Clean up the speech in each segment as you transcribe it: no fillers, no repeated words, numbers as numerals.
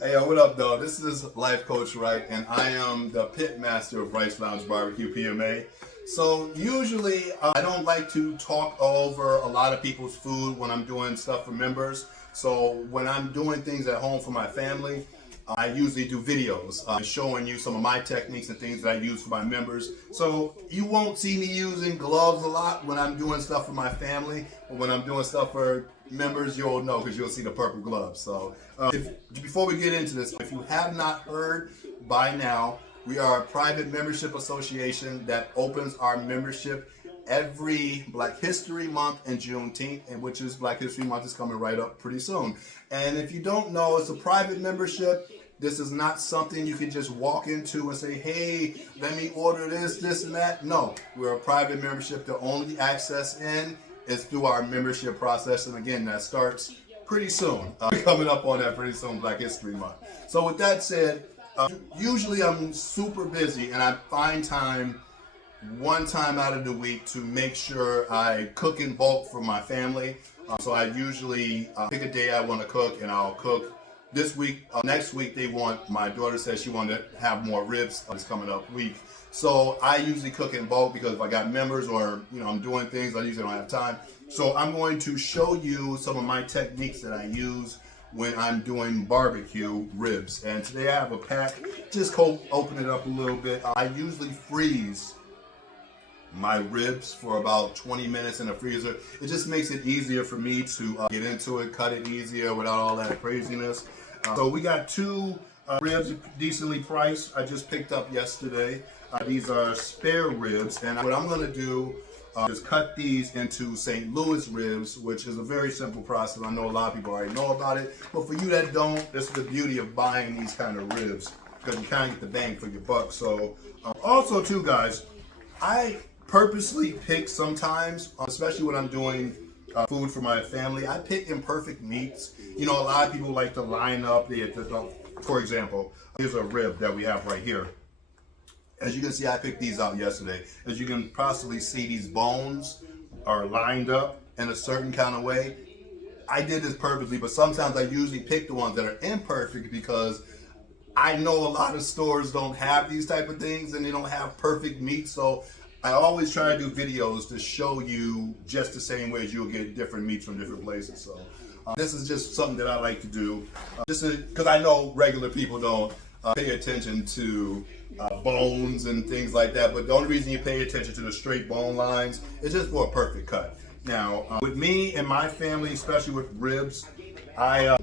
Hey, yo, what up, though? This is Life Coach Wright, and I am the pit master of Wright's Lounge Barbecue PMA. So usually I don't like to talk over a lot of people's food when I'm doing stuff for members. So when I'm doing things at home for my family, I usually do videos showing you some of my techniques and things that I use for my members. So you won't see me using gloves a lot when I'm doing stuff for my family, but when I'm doing stuff for members, you'll know because you'll see the purple gloves. So before we get into this, if you have not heard by now, we are a private membership association that opens our membership every Black History Month and Juneteenth, and which is Black History Month is coming right up pretty soon. And if you don't know, it's a private membership. This is not something you can just walk into and say, hey, let me order this, and that. No, we're a private membership. The only access in is through our membership process. And again, that starts pretty soon. Coming up on that pretty soon, Black History Month. So with that said, usually I'm super busy and I find time one time out of the week to make sure I cook in bulk for my family. So I usually pick a day I want to cook and I'll cook. This week, next week my daughter says she wanted to have more ribs this coming up week. So I usually cook in bulk because if I got members or I'm doing things, I usually don't have time. So I'm going to show you some of my techniques that I use when I'm doing barbecue ribs. And today I have a pack, just open it up a little bit. I usually freeze my ribs for about 20 minutes in the freezer. It just makes it easier for me to get into it, cut it easier without all that craziness. So we got two ribs decently priced. I just picked up yesterday. These are spare ribs, and what I'm gonna do is cut these into St. Louis ribs, which is a very simple process. I know a lot of people already know about it, but for you that don't, this is the beauty of buying these kind of ribs, because you kind of get the bang for your buck. So also too, guys, I purposely pick sometimes, especially when I'm doing food for my family, I pick imperfect meats. A lot of people like to line up for example, here's a rib that we have right here. As you can see, I picked these out yesterday. As you can possibly see, these bones are lined up in a certain kind of way. I did this purposely, but sometimes I usually pick the ones that are imperfect because I know a lot of stores don't have these type of things and they don't have perfect meat. So I always try to do videos to show you just the same way as you'll get different meats from different places. So this is just something that I like to do, just because I know regular people don't pay attention to bones and things like that. But the only reason you pay attention to the straight bone lines is just for a perfect cut. Now, with me and my family, especially with ribs, I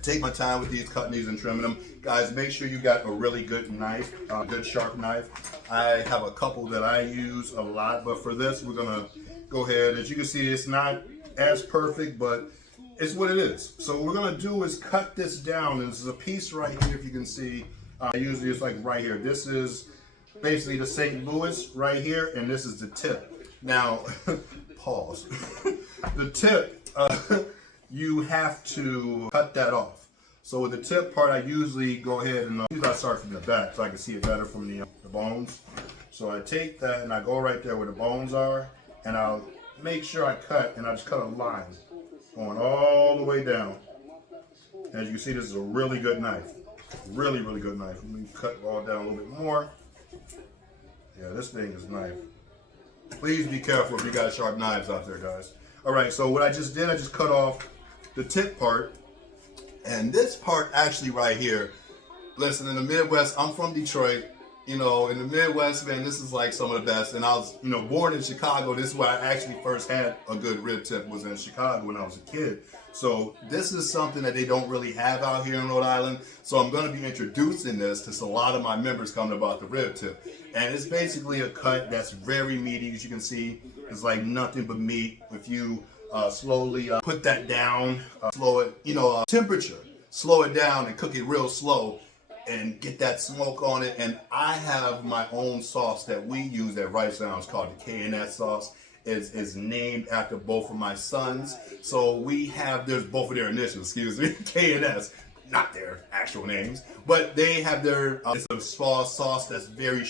take my time with these, cutting these and trimming them. Guys, make sure you got a really good knife, good sharp knife. I have a couple that I use a lot, but for this, we're gonna go ahead. As you can see, it's not as perfect, but it's what it is. So what we're gonna do is cut this down. This is a piece right here, if you can see. Usually it's like right here. This is basically the St. Louis right here, and this is the tip. Now, pause. The tip, you have to cut that off. So with the tip part, I usually go ahead and usually I start from the back so I can see it better from the bones. So I take that and I go right there where the bones are, and I'll make sure I cut, and I just cut a line going all the way down. As you can see, this is a really good knife. Really, really good knife. Let me cut all down a little bit more. Yeah, this thing is knife. Please be careful if you got sharp knives out there, guys. All right, so what I just did, I just cut off the tip part. And this part actually right here, listen, in the Midwest, I'm from Detroit. In the Midwest, man, this is like some of the best. And I was, born in Chicago. This is where I actually first had a good rib tip, was in Chicago when I was a kid. So this is something that they don't really have out here in Rhode Island. So I'm going to be introducing this to a lot of my members coming about the rib tip. And it's basically a cut that's very meaty. As you can see, it's like nothing but meat. If you slowly put that down, slow it, temperature, slow it down and cook it real slow and get that smoke on it. And I have my own sauce that we use at Wright's Lounge called the K&S sauce. Is named after both of my sons. So there's both of their initials, K&S, not their actual names, but they have it's a sauce that's very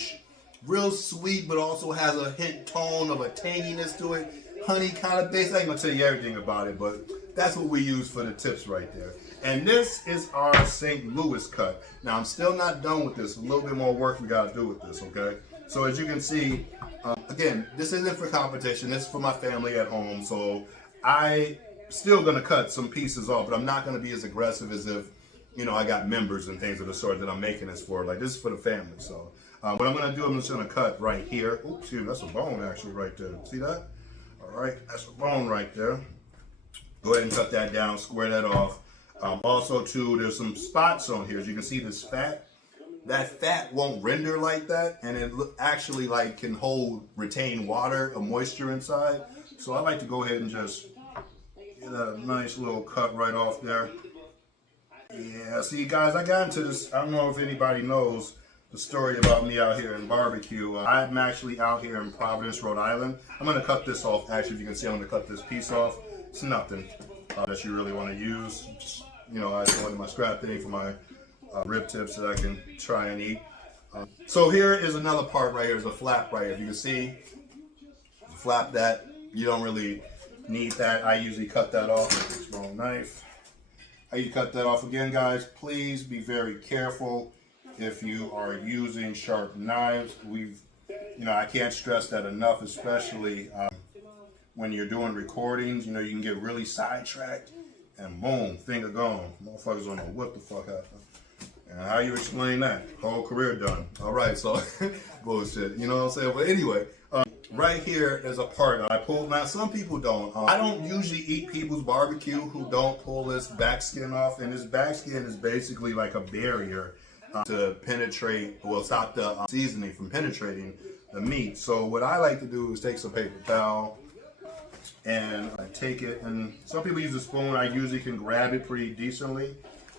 real sweet, but also has a hint tone of a tanginess to it, honey kind of base. I ain't gonna tell you everything about it, but that's what we use for the tips right there. And this is our St. Louis cut. Now, I'm still not done with this. A little bit more work we got to do with this, okay? So as you can see, again, this isn't for competition. This is for my family at home. So I still going to cut some pieces off, but I'm not going to be as aggressive as if, you know, I got members and things of the sort that I'm making this for. Like, this is for the family. So what I'm going to do, I'm just going to cut right here. Oops, excuse me, that's a bone actually right there. See that? All right, that's a bone right there. Go ahead and cut that down, square that off. Also, too, there's some spots on here. As you can see, this fat. That fat won't render like that, and it actually like can retain water or moisture inside. So I like to go ahead and just get a nice little cut right off there. Yeah, see guys, I got into this, I don't know if anybody knows the story about me out here in barbecue. I'm actually out here in Providence, Rhode Island. I'm gonna cut this off. Actually, if you can see, I'm gonna cut this piece off. It's nothing that you really want to use. Just, you know, I just wanted my scrap thing for my rib tips that I can try and eat. So here is another part right here. There's a flap right here. If you can see, flap that. You don't really need that. I usually cut that off with this wrong knife. How you cut that off again, guys? Please be very careful if you are using sharp knives. You know, I can't stress that enough, especially when you're doing recordings. You know, you can get really sidetracked and boom, finger gone. Motherfuckers don't know what the fuck happened. And how you explain that? Whole career done. All right, so bullshit. You know what I'm saying? But anyway, right here is a part I pulled. Now, some people don't. I don't usually eat people's barbecue who don't pull this back skin off. And this back skin is basically like a barrier to penetrate, well, stop the seasoning from penetrating the meat. So what I like to do is take some paper towel and I take it, and some people use a spoon. I usually can grab it pretty decently.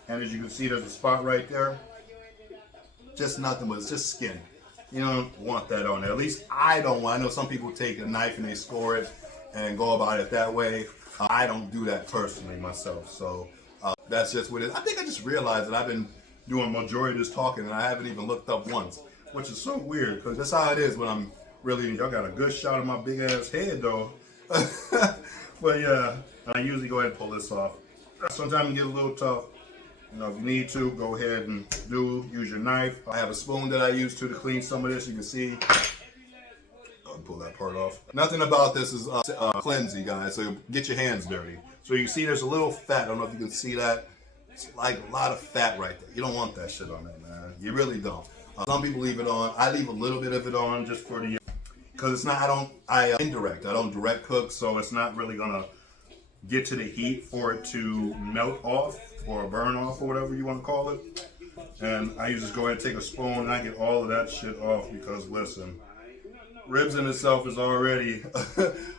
And as you can see, there's a spot right there. Just nothing, but it's just skin. You don't want that on there. At least I don't want. I know some people take a knife and they score it and go about it that way. I don't do that personally myself. So that's just what it is. I think I just realized that I've been doing majority of this talking and I haven't even looked up once, which is so weird because that's how it is when I'm really, y'all got a good shot of my big ass head though. But yeah, I usually go ahead and pull this off. Sometimes it gets a little tough. You know, if you need to, go ahead and use your knife. I have a spoon that I use to clean some of this. You can see. I'll pull that part off. Nothing about this is cleansing, guys. So get your hands dirty. So you see, there's a little fat. I don't know if you can see that. It's like a lot of fat right there. You don't want that shit on there, man. You really don't. Some people leave it on. I leave a little bit of it on just for the, because it's not. I indirect. I don't direct cook, so it's not really gonna get to the heat for it to melt off or burn off or whatever you want to call it. And I usually just go ahead and take a spoon and I get all of that shit off because listen, ribs in itself is already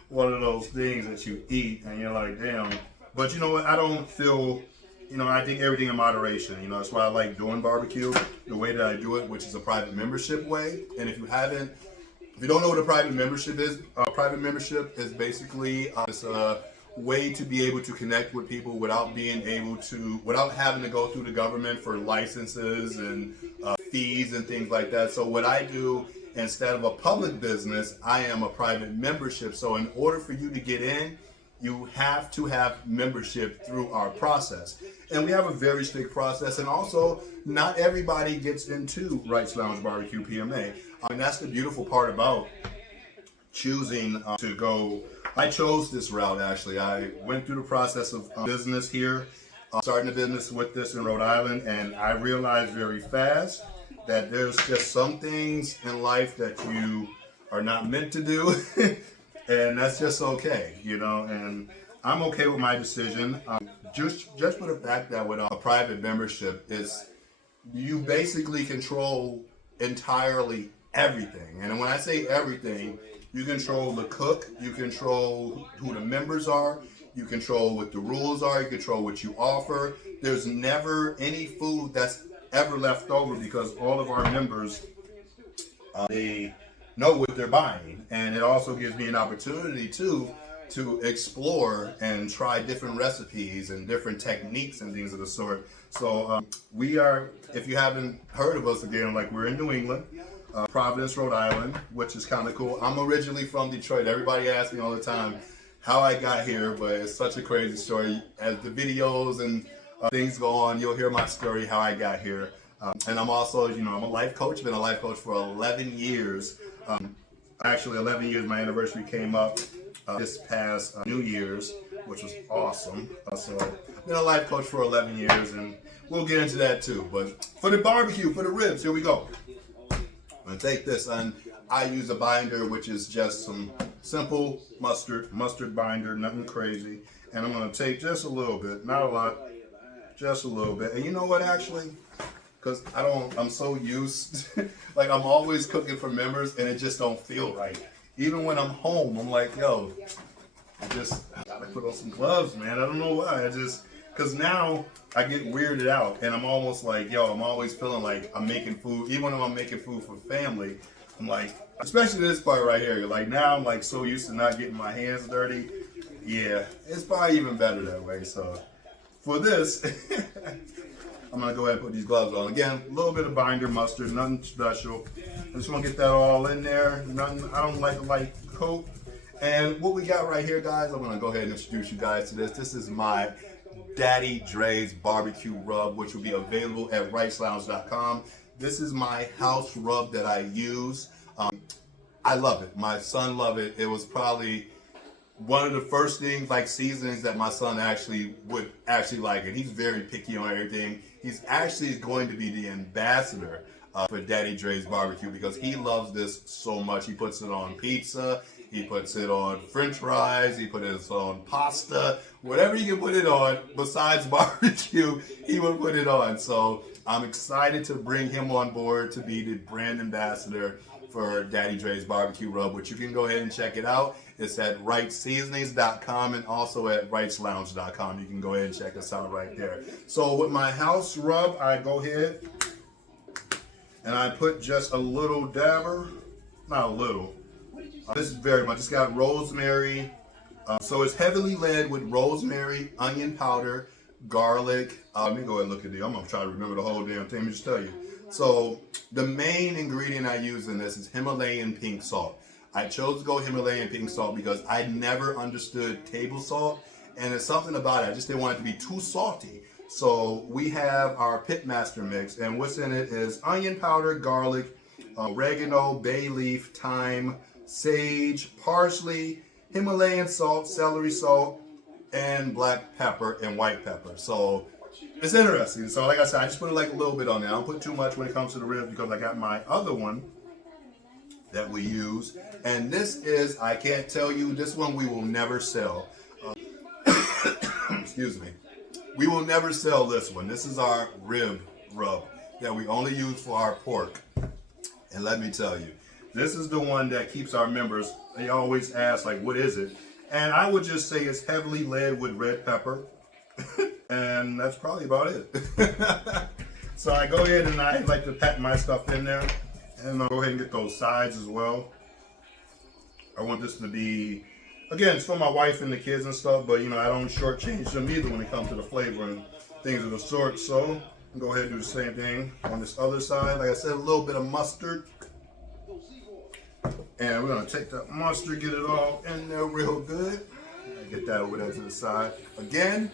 one of those things that you eat and you're like, damn. But you know what? I don't feel, you know, I think everything in moderation. You know, that's why I like doing barbecue the way that I do it, which is a private membership way. And if you don't know what a private membership is basically it's a way to be able to connect with people without having to go through the government for licenses and fees and things like that. So what I do, instead of a public business, I am a private membership. So in order for you to get in, you have to have membership through our process. And we have a very strict process. And also, not everybody gets into Wright's Lounge Barbecue PMA. And that's the beautiful part about choosing to go. I chose this route, actually. I went through the process of business here, starting a business with this in Rhode Island, and I realized very fast that there's just some things in life that you are not meant to do, and that's just okay, you know, and I'm okay with my decision. Just for the fact that with a private membership, you basically control entirely everything. And when I say everything, you control the cook, you control who the members are, you control what the rules are, you control what you offer. There's never any food that's ever left over because all of our members, they know what they're buying. And it also gives me an opportunity to explore and try different recipes and different techniques and things of the sort. So we are, if you haven't heard of us again, like we're in New England, Providence, Rhode Island, which is kind of cool. I'm originally from Detroit. Everybody asks me all the time how I got here, but it's such a crazy story. As the videos and things go on. You'll hear my story, how I got here. And I'm also, I'm a life coach. Been a life coach for 11 years. Actually, 11 years. My anniversary came up this past New Year's, which was awesome. So, been a life coach for 11 years, and we'll get into that too. But for the barbecue, for the ribs, here we go. I'm gonna take this, and I use a binder, which is just some simple mustard binder, nothing crazy. And I'm gonna take just a little bit, not a lot, just a little bit. And you know what, actually? Because I'm so used, like I'm always cooking for members and it just don't feel right. Even when I'm home, I'm like, yo, I gotta put on some gloves, man. I don't know why, because now I get weirded out and I'm almost like, yo, I'm always feeling like I'm making food. Even when I'm making food for family, I'm like, especially this part right here, like now I'm like so used to not getting my hands dirty. Yeah, it's probably even better that way. So for this, I'm gonna go ahead and put these gloves on. Again, a little bit of binder mustard, nothing special. I just wanna get that all in there. Nothing, I don't like a light coat. And what we got right here, guys, I'm gonna go ahead and introduce you guys to this. This is my Daddy Dre's barbecue rub, which will be available at wrightslounge.com. This is my house rub that I use. I love it. My son loved it. It was probably one of the first things, like seasonings, that my son would like it. He's very picky on everything. He's actually going to be the ambassador for Daddy Dre's barbecue because he loves this so much. He puts it on pizza, he puts it on French fries, he puts it on pasta, whatever he can put it on besides barbecue, he would put it on. So I'm excited to bring him on board to be the brand ambassador for Daddy Dre's barbecue rub, which you can go ahead and check it out. It's at wrightseasonings.com and also at wrightslounge.com. You can go ahead and check us out right there. So with my house rub, I go ahead and I put just a little dabber, not a little. This is very much, it's got rosemary. So it's heavily led with rosemary, onion powder, garlic. Let me go ahead and look at these. I'm gonna try to remember the whole damn thing. Let me just tell you. So the main ingredient I use in this is Himalayan pink salt. I chose to go Himalayan pink salt because I never understood table salt, and there's something about it. I just didn't want it to be too salty. So we have our Pitmaster mix, and what's in it is onion powder, garlic, oregano, bay leaf, thyme, sage, parsley, Himalayan salt, celery salt, and black pepper and white pepper. So it's interesting. So like I said, I just put like a little bit on there. I don't put too much when it comes to the ribs because I got my other one that we use. And this is, I can't tell you, this one we will never sell. Excuse me. We will never sell this one. This is our rib rub that we only use for our pork. And let me tell you, this is the one that keeps our members, they always ask like, what is it? And I would just say it's heavily led with red pepper. And that's probably about it. So I go ahead and I like to pack my stuff in there. And I'll go ahead and get those sides as well. I want this to be, again, it's for my wife and the kids and stuff, but I don't shortchange them either when it comes to the flavor and things of the sort. So I'll go ahead and do the same thing on this other side. Like I said, a little bit of mustard. And we're gonna take that mustard, get it all in there real good. Get that over there to the side. Again,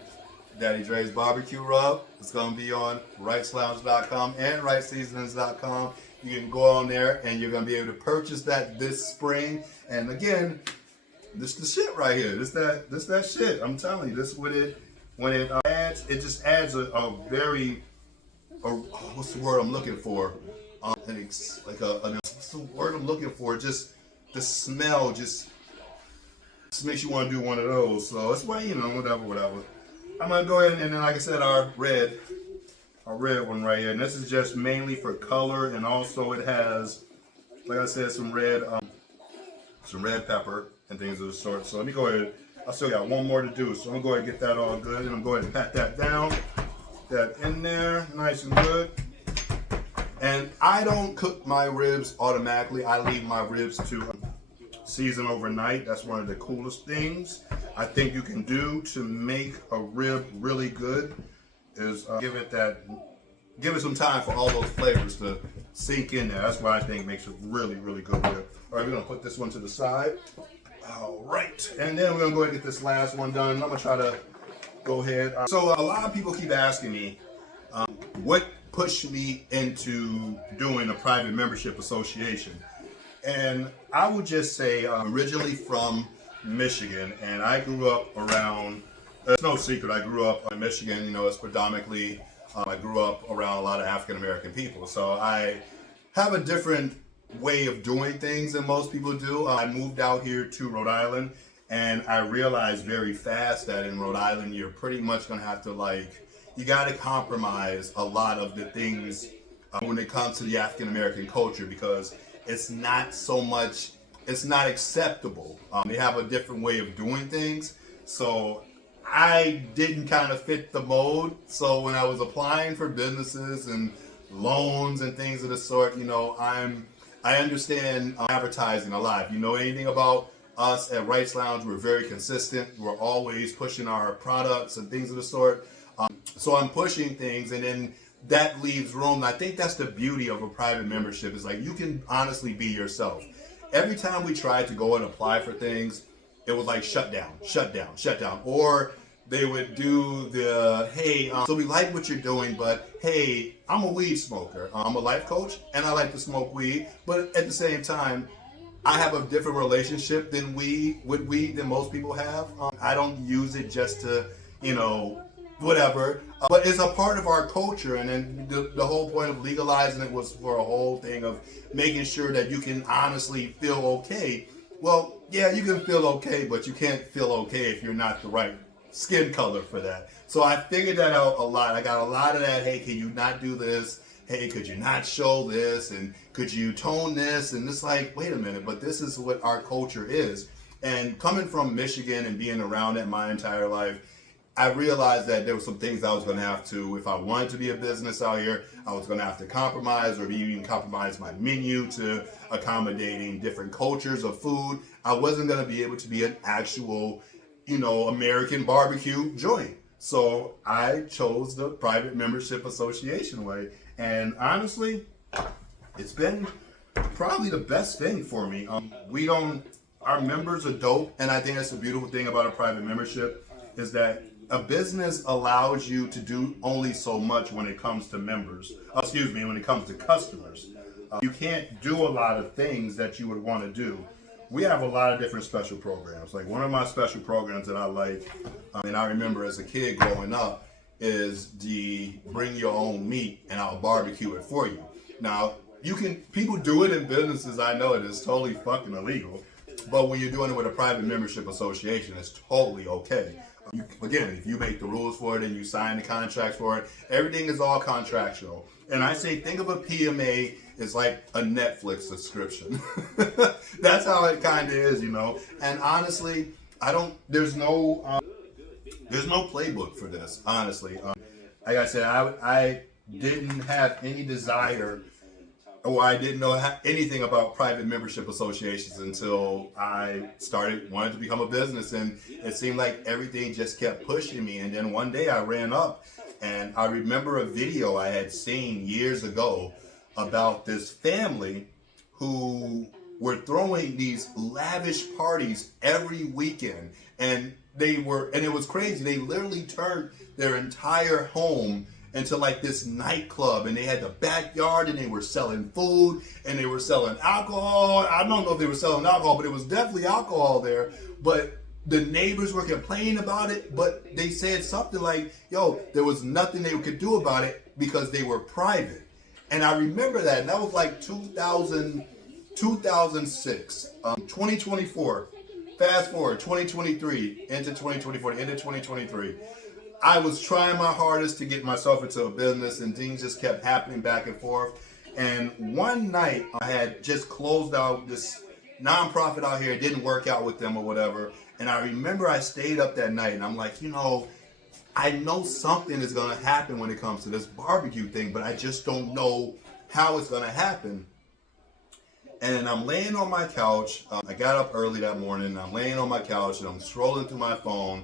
Daddy Dre's barbecue rub. It's gonna be on wrightslounge.com and wrightseasonings.com. You can go on there and you're gonna be able to purchase that this spring. And again, this the shit right here. This that shit. I'm telling you, this what it when it adds. It just adds a very what's the word I'm looking for? And it's like what's the word I'm looking for? Just the smell just makes you want to do one of those. So that's why whatever. I'm gonna go ahead and then, like I said, our red one right here, and this is just mainly for color, and also it has, like I said, some red pepper and things of the sort. So let me go ahead. I still got one more to do, so I'm gonna go ahead and get that all good, and I'm going to go ahead and pat that down, that in there, nice and good. And I don't cook my ribs automatically. I leave my ribs to season overnight. That's one of the coolest things I think you can do to make a rib really good is give it some time for all those flavors to sink in there. That's what I think makes a really, really good rib. All right, we're gonna put this one to the side. All right, and then we're gonna go ahead and get this last one done. I'm gonna try to go ahead. So a lot of people keep asking me, what pushed me into doing a private membership association? And I would just say, I'm originally from Michigan, and I grew up around, it's no secret, I grew up in Michigan, you know, it's predominantly, I grew up around a lot of African American people. So I have a different way of doing things than most people do. I moved out here to Rhode Island, and I realized very fast that in Rhode Island, you're pretty much gonna have to you gotta compromise a lot of the things when it comes to the African American culture, because it's not so much, it's not acceptable. They have a different way of doing things. So I didn't kind of fit the mold. So when I was applying for businesses and loans and things of the sort, you know, I understand advertising a lot. If you know anything about us at Wright's Lounge, we're very consistent. We're always pushing our products and things of the sort. So I'm pushing things, and then that leaves room. I think that's the beauty of a private membership, is like you can honestly be yourself. Every time we tried to go and apply for things, it was like shut down, shut down, shut down. Or they would do the, hey, so we like what you're doing, but hey, I'm a weed smoker. I'm a life coach, and I like to smoke weed. But at the same time, I have a different relationship with weed than most people have. I don't use it just to, you know, whatever, but it's a part of our culture. And then the whole point of legalizing it was for a whole thing of making sure that you can honestly feel okay. Well, yeah, you can feel okay, but you can't feel okay if you're not the right skin color for that. So I figured that out a lot. I got a lot of that, hey, can you not do this? Hey, could you not show this? And could you tone this? And it's like, wait a minute, but this is what our culture is. And coming from Michigan and being around it my entire life, I realized that there were some things I was going to have to, if I wanted to be a business out here, I was going to have to compromise, or even compromise my menu to accommodating different cultures of food. I wasn't going to be able to be an actual, you know, American barbecue joint. So I chose the private membership association way. And honestly, it's been probably the best thing for me. Our members are dope. And I think that's the beautiful thing about a private membership, is that a business allows you to do only so much when it comes to members. When it comes to customers. You can't do a lot of things that you would want to do. We have a lot of different special programs. Like one of my special programs that I like, and I remember as a kid growing up, is the bring your own meat and I'll barbecue it for you. Now, people do it in businesses, I know it is totally fucking illegal, but when you're doing it with a private membership association, it's totally okay. Again, if you make the rules for it and you sign the contracts for it, everything is all contractual. And I say, think of a PMA as like a Netflix subscription. That's how it kind of is, you know. And honestly, there's no playbook for this, honestly. Like I said, I didn't have any desire, or I didn't know anything about private membership associations until I wanted to become a business, and it seemed like everything just kept pushing me. And then one day I ran up, and I remember a video I had seen years ago about this family who were throwing these lavish parties every weekend, and it was crazy. They literally turned their entire home into like this nightclub, and they had the backyard, and they were selling food, and they were selling alcohol. I don't know if they were selling alcohol, but it was definitely alcohol there. But the neighbors were complaining about it, but they said something like, yo, there was nothing they could do about it because they were private. And I remember that, and that was like 2006, 2024, fast forward, 2023, into 2024, into 2023. I was trying my hardest to get myself into a business, and things just kept happening back and forth. And one night I had just closed out this nonprofit out here. It didn't work out with them or whatever. And I remember I stayed up that night, and I'm like, you know, I know something is going to happen when it comes to this barbecue thing, but I just don't know how it's going to happen. And I'm laying on my couch. I got up early that morning, and I'm laying on my couch, and I'm scrolling through my phone,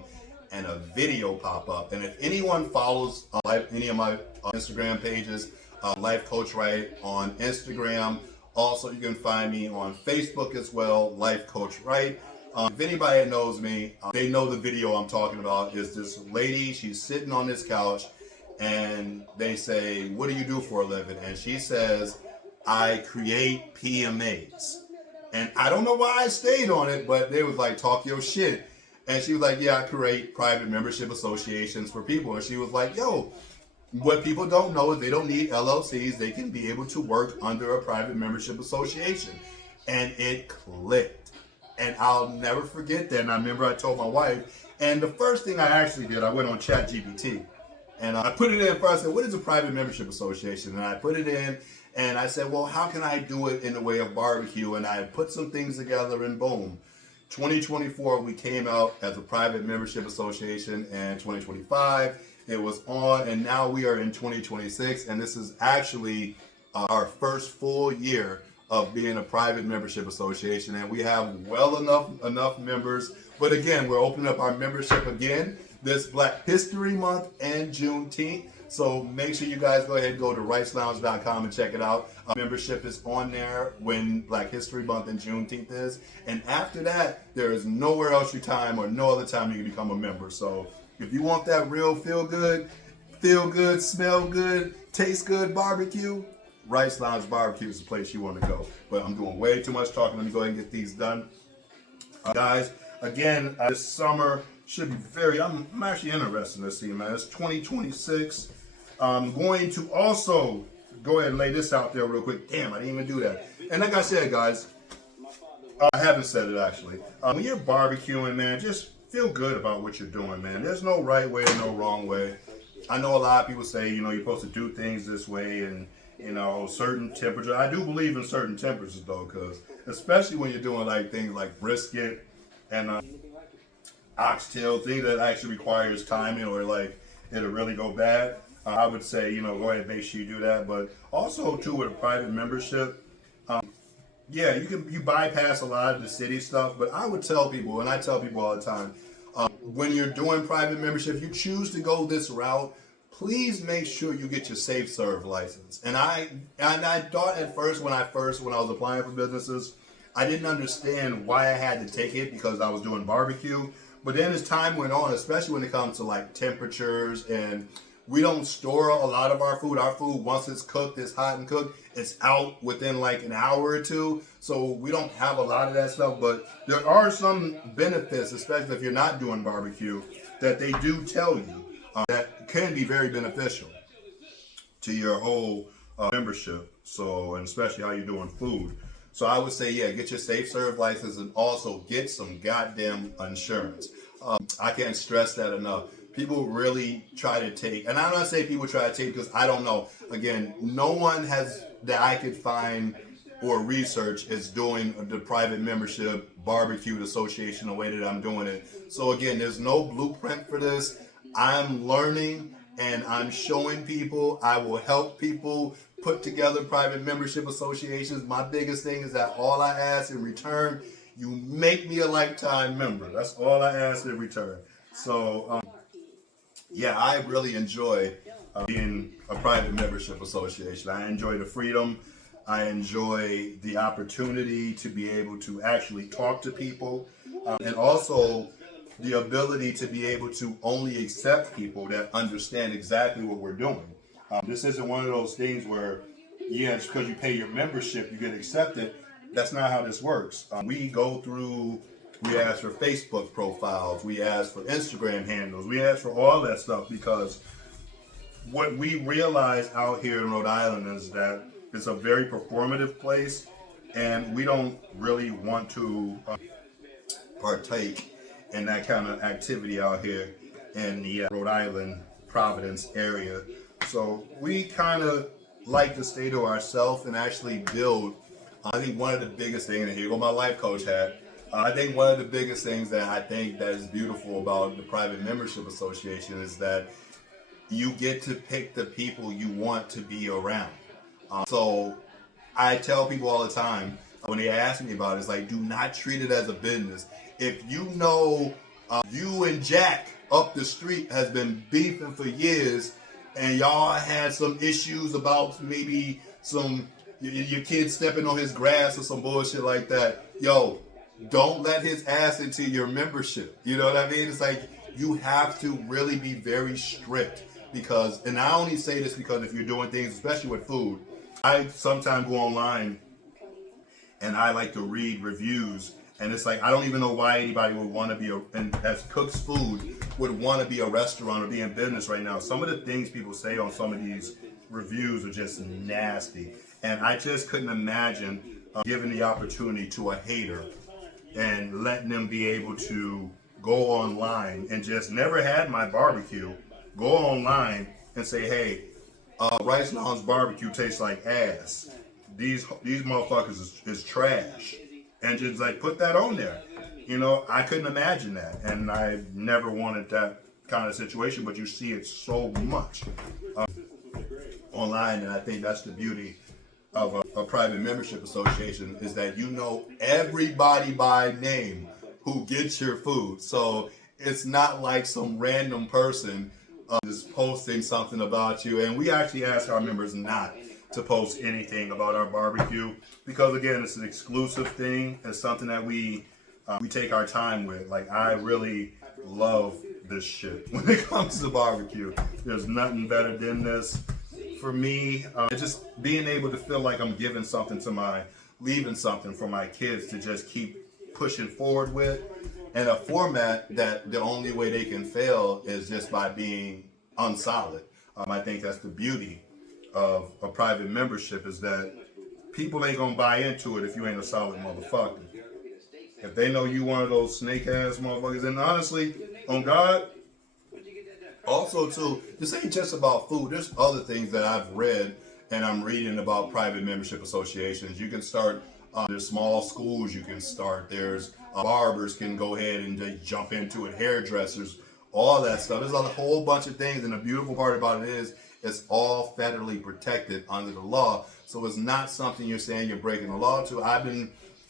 and a video pop up. And if anyone follows any of my Instagram pages, Life Coach Wright on Instagram. Also, you can find me on Facebook as well, Life Coach Wright. If anybody that knows me, they know the video I'm talking about. Is this lady, she's sitting on this couch, and they say, what do you do for a living? And she says, I create PMAs. And I don't know why I stayed on it, but they was like, talk your shit. And she was like, yeah, I create private membership associations for people. And she was like, yo, what people don't know is they don't need LLCs. They can be able to work under a private membership association. And it clicked. And I'll never forget that. And I remember I told my wife, and the first thing I actually did, I went on ChatGPT. And I put it in first. I said, what is a private membership association? And I put it in, and I said, well, how can I do it in the way of barbecue? And I put some things together, and boom. 2024, we came out as a private membership association, and 2025, it was on, and now we are in 2026, and this is actually our first full year of being a private membership association, and we have well enough members. But again, we're opening up our membership again this Black History Month and Juneteenth. So make sure you guys go ahead and go to wrightslounge.com and check it out. Membership is on there when Black History Month and Juneteenth is. And after that, there is nowhere else your time or no other time you can become a member. So if you want that real feel good, smell good, taste good barbecue, Wright's Lounge Barbecue is the place you want to go. But I'm doing way too much talking. Let me go ahead and get these done. Guys, again, this summer should be I'm actually interested in this thing, man. It's 2026. I'm going to also go ahead and lay this out there real quick. Damn, I didn't even do that. And like I said, guys, I haven't said it actually. When you're barbecuing, man, just feel good about what you're doing, man. There's no right way or no wrong way. I know a lot of people say, you're supposed to do things this way and, certain temperature. I do believe in certain temperatures though, because especially when you're doing like things like brisket and oxtail, things that actually requires timing or like it'll really go bad. I would say, go ahead and make sure you do that. But also too with a private membership, yeah, you bypass a lot of the city stuff. But I would tell people, and I tell people all the time, when you're doing private membership, you choose to go this route, please make sure you get your safe serve license. And I thought at first when I was applying for businesses, I didn't understand why I had to take it because I was doing barbecue. But then as time went on, especially when it comes to like temperatures, and we don't store a lot of our food. Our food, once it's cooked, it's hot and cooked, it's out within like an hour or two. So we don't have a lot of that stuff. But there are some benefits, especially if you're not doing barbecue, that they do tell you that can be very beneficial to your whole membership. So, and especially how you're doing food. So I would say, yeah, get your safe serve license and also get some goddamn insurance. I can't stress that enough. People really try to take, and I'm not saying people try to take because I don't know. Again, no one has that I could find or research is doing the private membership barbecue association the way that I'm doing it. So again, there's no blueprint for this. I'm learning and I'm showing people. I will help people put together private membership associations. My biggest thing is that all I ask in return, you make me a lifetime member. That's all I ask in return. So, yeah, I really enjoy being a private membership association. I enjoy the freedom. I enjoy the opportunity to be able to actually talk to people, and also the ability to be able to only accept people that understand exactly what we're doing. This isn't one of those things where, yeah, just because you pay your membership, you get accepted. That's not how this works. We ask for Facebook profiles, we ask for Instagram handles, we ask for all that stuff because what we realize out here in Rhode Island is that it's a very performative place and we don't really want to partake in that kind of activity out here in the Rhode Island, Providence area. So we kind of like to stay to ourselves and actually build. I think one of the biggest things, and here go my life coach hat, I think one of the biggest things that I think that is beautiful about the private membership association is that you get to pick the people you want to be around. So I tell people all the time when they ask me about it, it's like, do not treat it as a business. If you know you and Jack up the street has been beefing for years and y'all had some issues about maybe your kid stepping on his grass or some bullshit like that, yo, don't let his ass into your membership. You know what I mean? It's like you have to really be very strict because, and I only say this because if you're doing things, especially with food, I sometimes go online and I like to read reviews, and it's like I don't even know why anybody would want to be and as cooks food would want to be a restaurant or be in business right now. Some of the things people say on some of these reviews are just nasty, and I just couldn't imagine giving the opportunity to a hater and letting them be able to go online and just never had my barbecue, go online and say, hey, Rice Lounge barbecue tastes like ass. These motherfuckers is trash, and just like put that on there. You know, I couldn't imagine that, and I never wanted that kind of situation. But you see it so much online, and I think that's the beauty of a private membership association is that you know everybody by name who gets your food. So it's not like some random person just posting something about you. And we actually ask our members not to post anything about our barbecue because again, it's an exclusive thing. It's something that we take our time with. Like I really love this shit when it comes to barbecue. There's nothing better than this. For me, it's just being able to feel like I'm giving something to leaving something for my kids to just keep pushing forward with. And a format that the only way they can fail is just by being unsolid. I think that's the beauty of a private membership is that people ain't gonna buy into it if you ain't a solid motherfucker. If they know you one of those snake ass motherfuckers, and honestly, on God, also too, this ain't just about food. There's other things that I've read and I'm reading about private membership associations. You can start, there's small schools you can start. There's barbers can go ahead and just jump into it, hairdressers, all that stuff. There's a whole bunch of things, and the beautiful part about it is it's all federally protected under the law. So it's not something you're saying you're breaking the law to.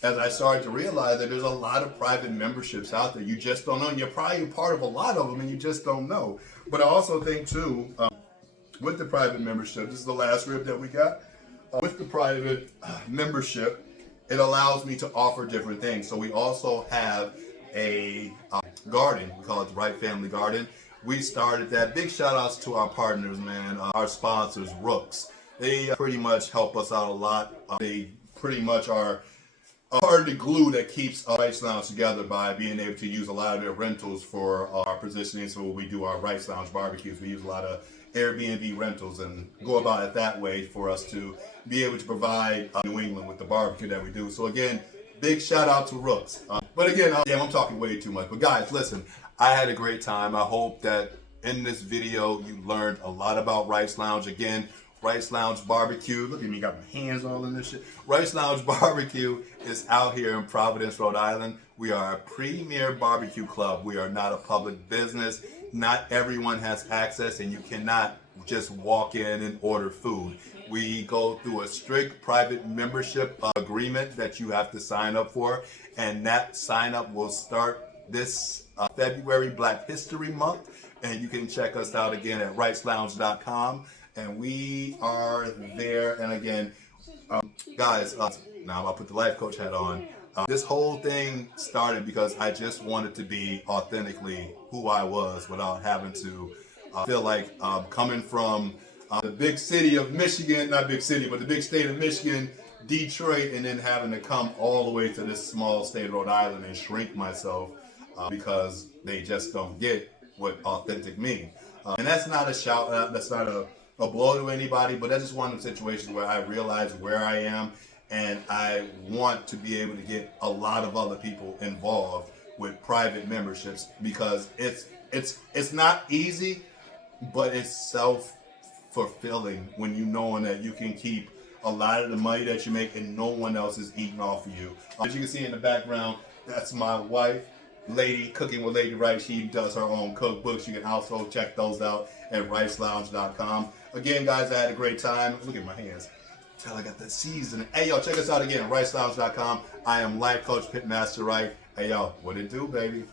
As I started to realize that there's a lot of private memberships out there. You just don't know. And you're probably a part of a lot of them and you just don't know. But I also think too, with the private membership, this is the last rib that we got. With the private membership, it allows me to offer different things. So we also have a garden. We call it the Wright Family Garden. We started that. Big shout outs to our partners, man. Our sponsors, Rooks. They pretty much help us out a lot. They pretty much are part of the glue that keeps Rice Lounge together by being able to use a lot of their rentals for our positioning. So when we do our Rice Lounge barbecues, we use a lot of Airbnb rentals and go about it that way for us to be able to provide New England with the barbecue that we do. So again, big shout out to Rooks. But again, I'm talking way too much. But guys, listen, I had a great time. I hope that in this video you learned a lot about Rice Lounge. Again, Rice Lounge Barbecue. Look at me, got my hands all in this shit. Rice Lounge Barbecue is out here in Providence, Rhode Island. We are a premier barbecue club. We are not a public business. Not everyone has access, and you cannot just walk in and order food. We go through a strict private membership agreement that you have to sign up for, and that sign up will start this February, Black History Month, and you can check us out again at ricelounge.com. And we are there. And again, guys, now I'll put the life coach hat on. This whole thing started because I just wanted to be authentically who I was without having to feel like coming from the big city of Michigan, not big city, but the big state of Michigan, Detroit, and then having to come all the way to this small state of Rhode Island and shrink myself because they just don't get what authentic means. And that's not a shout, that's not a blow to anybody, but that's just one of the situations where I realize where I am, and I want to be able to get a lot of other people involved with private memberships because it's not easy, but it's self-fulfilling when you knowing that you can keep a lot of the money that you make and no one else is eating off of you. As you can see in the background, that's my wife, Lady Cooking with Lady Wright. She does her own cookbooks. You can also check those out at ricelounge.com. Again, guys, I had a great time. Look at my hands. Tell I got that seasoning. Hey, yo, check us out again at ricelounge.com. I am Life Coach Pitmaster Wright. Hey, yo, what it do, baby?